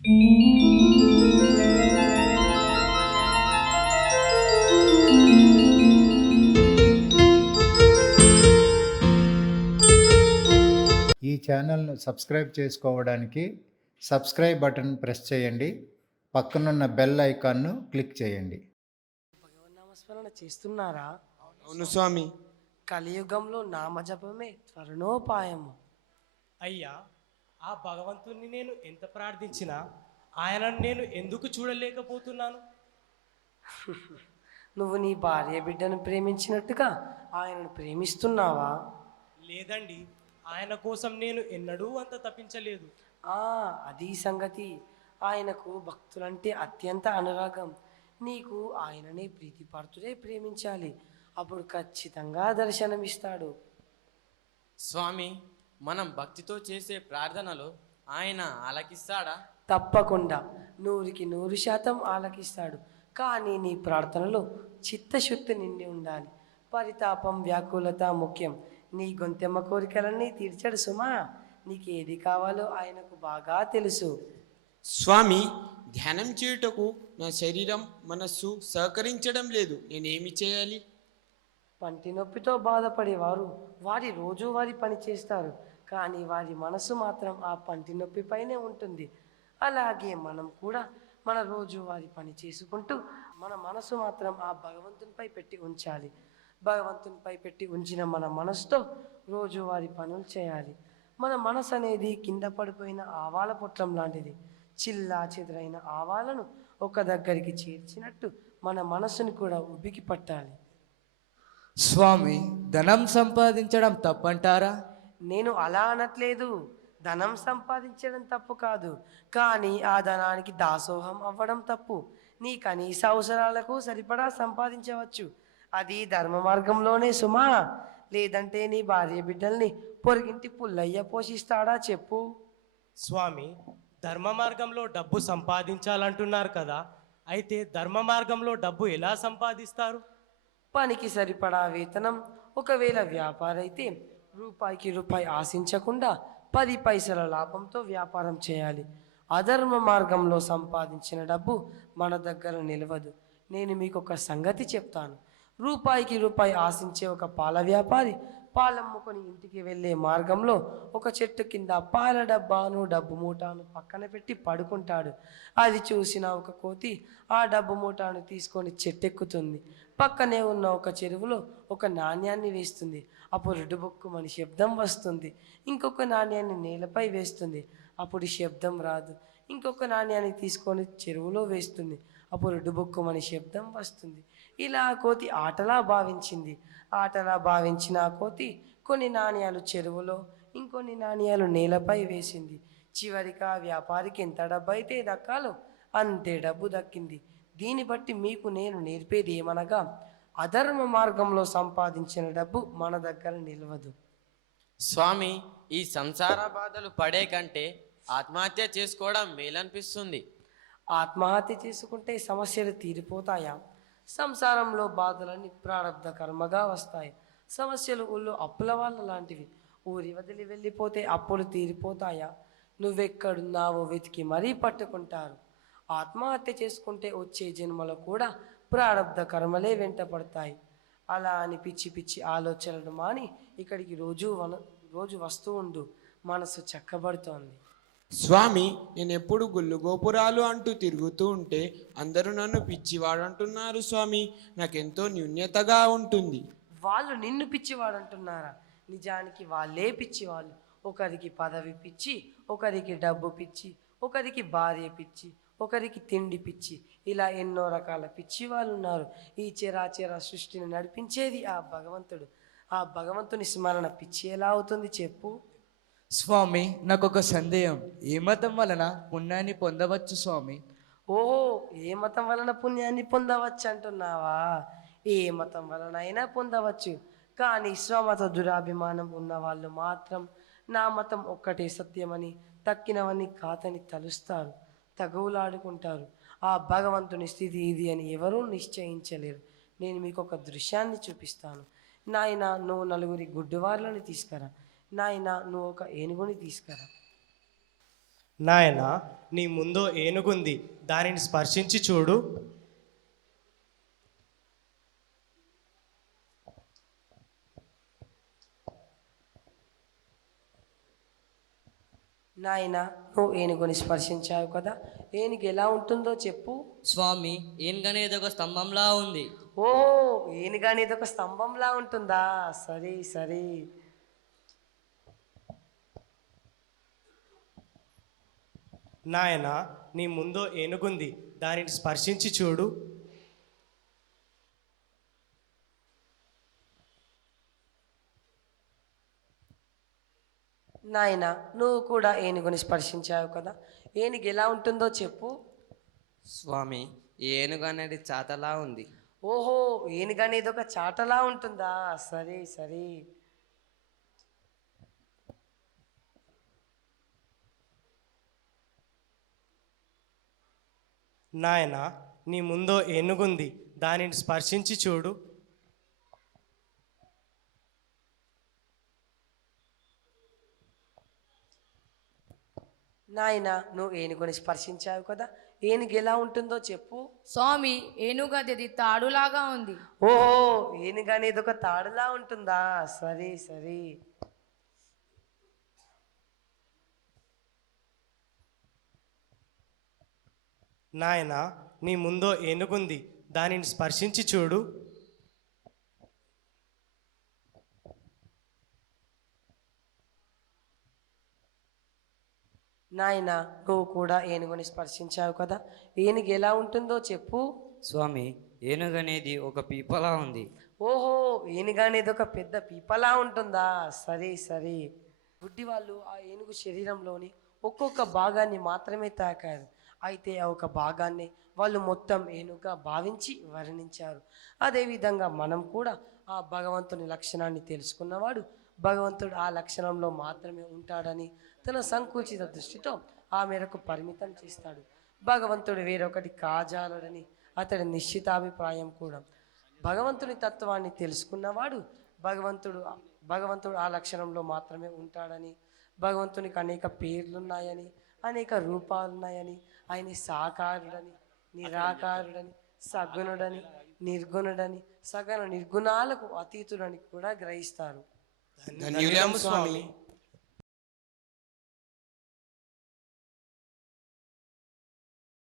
ఈ ఛానల్ను సబ్స్క్రైబ్ చేసుకోవడానికి సబ్స్క్రైబ్ బటన్ ప్రెస్ చేయండి. పక్కనున్న బెల్ ఐకాన్ను క్లిక్ చేయండి. భగవన్నామస్మరణ చేస్తున్నారా? అవును స్వామి. కలియుగంలో నామజపమే త్వరణోపాయము. అయ్యా ఆ భగవంతుణ్ణి నేను ఎంత ప్రార్థించినా ఆయనను నేను ఎందుకు చూడలేకపోతున్నాను? నువ్వు నీ భార్య బిడ్డను ప్రేమించినట్టుగా ఆయనను ప్రేమిస్తున్నావా? లేదండి. ఆయన కోసం నేను ఎన్నడూ అంత తప్పించలేదు. ఆ అది సంగతి. ఆయనకు భక్తులంటే అత్యంత అనురాగం. నీకు ఆయననే ప్రీతిపార్తుడే ప్రేమించాలి. అప్పుడు ఖచ్చితంగా దర్శనమిస్తాడు. స్వామి మనం భక్తితో చేసే ప్రార్థనలో ఆయన ఆలకిస్తాడా? తప్పకుండా. నూరికి నూరు శాతం ఆలకిస్తాడు. కానీ నీ ప్రార్థనలో చిత్తశుద్ధి నిండి ఉండాలి. పరితాపం వ్యాకులత ముఖ్యం. నీ గొంతెమ్మ కోరికలన్నీ తీర్చాడు సుమా. నీకు ఏది కావాలో ఆయనకు బాగా తెలుసు. స్వామి ధ్యానం చేయుటకు నా శరీరం మనస్సు సహకరించడం లేదు. నేనేమి చేయాలి? పంటి నొప్పితో బాధపడేవారు. వారి రోజువారీ పని చేస్తారు. కానీ వారి మనసు మాత్రం ఆ పంటి నొప్పిపైనే ఉంటుంది. అలాగే మనం కూడా మన రోజువారి పని చేసుకుంటూ మన మనసు మాత్రం ఆ భగవంతునిపై పెట్టి ఉంచాలి. భగవంతునిపై పెట్టి ఉంచిన మన మనసుతో రోజువారి పనులు చేయాలి. మన మనసు అనేది కింద పడిపోయిన ఆవాల పొట్లం లాంటిది. చిల్లా చెదరైన ఆవాలను ఒక దగ్గరికి చేర్చినట్టు మన మనసుని కూడా ఉబికి పట్టాలి. స్వామి ధనం సంపాదించడం తప్పంటారా? నేను అలా అనట్లేదు. ధనం సంపాదించడం తప్పు కాదు. కానీ ఆ ధనానికి దాసోహం అవ్వడం తప్పు. నీ కనీస అవసరాలకు సరిపడా సంపాదించవచ్చు. అది ధర్మ మార్గంలోనే సుమా. లేదంటే నీ భార్య బిడ్డల్ని పొరిగింటి పుల్లయ్య పోషిస్తాడా చెప్పు. స్వామి ధర్మ మార్గంలో డబ్బు సంపాదించాలంటున్నారు కదా. అయితే ధర్మ మార్గంలో డబ్బు ఎలా సంపాదిస్తారు? పనికి సరిపడా వేతనం ఒకవేళ వ్యాపారం అయితే రూపాయికి రూపాయి ఆశించకుండా పది పైసల లాభంతో వ్యాపారం చేయాలి. అధర్మ మార్గంలో సంపాదించిన డబ్బు మన దగ్గర నిలవదు. నేను మీకు ఒక సంగతి చెప్తాను. రూపాయికి రూపాయి ఆశించే ఒక పాల వ్యాపారి పాలమ్ముకొని ఇంటికి వెళ్ళే మార్గంలో ఒక చెట్టు కింద పాల డబ్బాను డబ్బు మూటాను పక్కన పెట్టి పడుకుంటాడు. అది చూసిన ఒక కోతి ఆ డబ్బు మూటాను తీసుకొని చెట్టెక్కుతుంది. పక్కనే ఉన్న ఒక చెరువులో ఒక నాణ్యాన్ని వేస్తుంది. అప్పుడు రుడుబొక్కుమని శబ్దం వస్తుంది. ఇంకొక నాణ్యాన్ని నేలపై వేస్తుంది. అప్పుడు శబ్దం రాదు. ఇంకొక నాణ్యాన్ని తీసుకొని చెరువులో వేస్తుంది. అప్పుడు రుడుబొక్కుమని శబ్దం వస్తుంది. ఇలా కోతి ఆటలా భావించింది. ఆటలా భావించిన ఆ కోతి కొన్ని నాణ్యాలు చెరువులో ఇంకొన్ని నాణ్యాలు నేలపై వేసింది. చివరికి ఆ వ్యాపారికి ఎంత డబ్బు అయితే దక్కాలో అంతే డబ్బు దక్కింది. దీన్ని బట్టి మీకు నేను నేర్పేది ఏమనగా అధర్మ మార్గంలో సంపాదించిన డబ్బు మన దగ్గర నిలవదు. స్వామి ఈ సంసార బాధలు పడే కంటే ఆత్మహత్య చేసుకోవడం మేలనిపిస్తుంది. ఆత్మహత్య చేసుకుంటే సమస్యలు తీరిపోతాయా? సంసారంలో బాధలన్నీ ప్రారంధ కర్మగా వస్తాయి. సమస్యలు ఊళ్ళో అప్పుల వాళ్ళ లాంటివి. ఊరి వదిలి వెళ్ళిపోతే అప్పులు తీరిపోతాయా? నువ్వెక్కడున్నావో వెతికి మరీ పట్టుకుంటారు. ఆత్మహత్య చేసుకుంటే వచ్చే జన్మలో కూడా ప్రారంధ కర్మలే వెంట పడతాయి అలా అని పిచ్చి పిచ్చి ఆలోచనలు మాని ఇక్కడికి రోజు వన రోజు వస్తూ ఉండు. మనసు చక్కబడుతోంది. స్వామి నేను ఎప్పుడు గుళ్ళు గోపురాలు అంటూ తిరుగుతూ ఉంటే అందరూ నన్ను పిచ్చివాడు అంటున్నారు స్వామి. నాకెంతో న్యూన్యతగా ఉంటుంది. వాళ్ళు నిన్ను పిచ్చివాడు అంటున్నారా నిజానికి వాళ్ళే పిచ్చివాళ్ళు. ఒకరికి పదవి పిచ్చి ఒకరికి డబ్బు పిచ్చి ఒకరికి భార్య పిచ్చి ఒకరికి తిండి పిచ్చి. ఇలా ఎన్నో రకాల పిచ్చి వాళ్ళు ఉన్నారు. ఈ చెరాచెర సృష్టిని నడిపించేది ఆ భగవంతుడు. ఆ భగవంతుని స్మరణ పిచ్చి ఎలా అవుతుంది చెప్పు? స్వామి నాకు ఒక సందేహం. ఏ మతం వలన పుణ్యాన్ని పొందవచ్చు స్వామి? ఓహో ఏ మతం వలన పుణ్యాన్ని పొందవచ్చు అంటున్నావా? ఏ మతం వలన అయినా పొందవచ్చు. కానీ స్వమత దురాభిమానం ఉన్న వాళ్ళు మాత్రం నా మతం ఒక్కటే సత్యమని తక్కినవన్నీ కాతని తలుస్తారు తగువులాడుకుంటారు. ఆ భగవంతుని స్థితి ఇది అని ఎవరూ నిశ్చయించలేరు. నేను మీకు ఒక దృశ్యాన్ని చూపిస్తాను. నాయన నువ్వు నలుగురి గుడ్డువార్లను తీసుకురా. నాయన నువ్వు ఒక ఏనుగుని తీసుకురా. నాయన నీ ముందు ఏనుగుంది దానిని స్పర్శించి చూడు. నాయన నువ్వు ఏనుగుని స్పర్శించావు కదా ఏనుగు ఎలా ఉంటుందో చెప్పు. స్వామి ఏనుగనేది ఒక స్తంభంలా ఉంది. ఓహో ఏనుగు అనేది ఒక స్తంభంలా ఉంటుందా? సరే సరే. నాయన నీ ముందు ఏనుగుంది. దానిని స్పర్శించి చూడు. నాయన నువ్వు కూడా ఏనుగుని స్పర్శించావు కదా. ఏనుగు ఎలా ఉంటుందో చెప్పు. స్వామి ఏనుగు అనేది చాతలా ఉంది. ఓహో ఏనుగు అనేది ఒక చాటలా ఉంటుందా? సరే సరే. నాయన నీ ముందు ఏనుగుంది. దానిని స్పర్శించి చూడు. నాయన నువ్వు ఏనుగుని స్పర్శించావు కదా. ఏనుగు ఎలా ఉంటుందో చెప్పు. స్వామి ఏనుగది తాడులాగా ఉంది. ఓహో ఏనుగు అనేది ఒక తాడులా ఉంటుందా? సరే సరే. నాయన నీ ముందు ఏనుగుంది. దానిని స్పర్శించి చూడు. నాయన నువ్వు కూడా ఏనుగుని స్పర్శించావు కదా. ఏనుగు ఎలా ఉంటుందో చెప్పు. స్వామి ఏనుగు అనేది ఒక పీపలా ఉంది. ఓహో ఏనుగు అనేది ఒక పెద్ద పీపలా ఉంటుందా? సరే సరే. గుడ్డి వాళ్ళు ఆ ఏనుగు శరీరంలోని ఒక్కొక్క భాగాన్ని మాత్రమే తాకారు. అయితే ఆ ఒక భాగాన్ని వాళ్ళు మొత్తం ఏనుగుగా భావించి వర్ణించారు. అదేవిధంగా మనం కూడా ఆ భగవంతుని లక్షణాన్ని తెలుసుకున్నవాడు భగవంతుడు ఆ లక్షణంలో మాత్రమే ఉంటాడని తన సంకుచిత దృష్టితో ఆ మేరకు పరిమితం చేస్తాడు. భగవంతుడు వేరొకటి కాజాలడని అతడి నిశ్చితాభిప్రాయం కూడా. భగవంతుని తత్వాన్ని తెలుసుకున్నవాడు భగవంతుడు భగవంతుడు ఆ లక్షణంలో మాత్రమే ఉంటాడని భగవంతునికి అనేక పేర్లున్నాయని అనేక రూపాలున్నాయని ఆయన సాకారుడని నిరాకారుడని సగుణుడని నిర్గుణుడని సగన నిర్గుణాలకు అతీతుడని కూడా గ్రహిస్తారు. స్వామి.